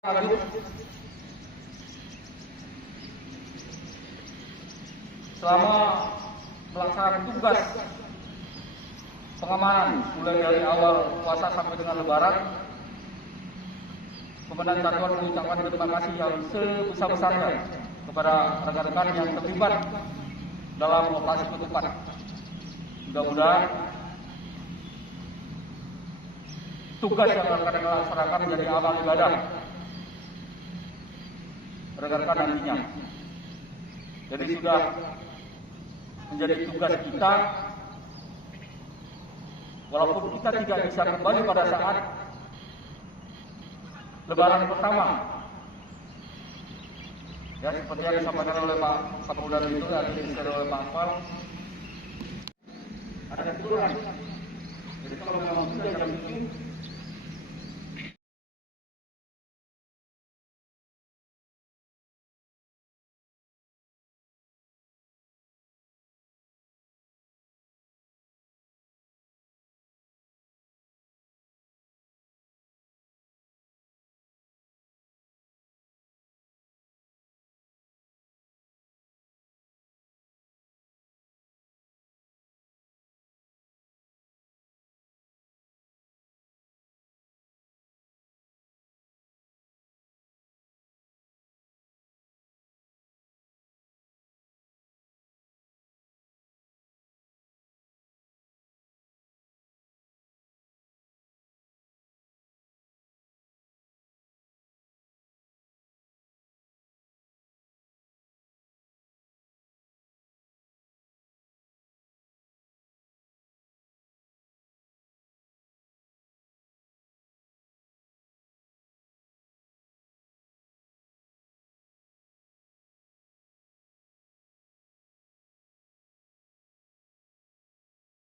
Selama melaksanakan tugas pengamanan mulai dari awal puasa sampai dengan Lebaran, Komandan Satuan mengucapkan terima kasih yang sebesar-besarnya kepada rekan-rekan yang terlibat dalam operasi ketupat. Mudah-mudahan tugas yang akan dilaksanakan menjadi amal ibadah rekan-rekan nantinya. Jadi sudah menjadi tugas kita, walaupun kita tidak bisa kembali pada saat Lebaran pertama. Ya, seperti yang disampaikan oleh Pak Kapolda itu, yang disampaikan oleh Pak Akmal, ada aturan. Jadi kalau memang sudah jam 7,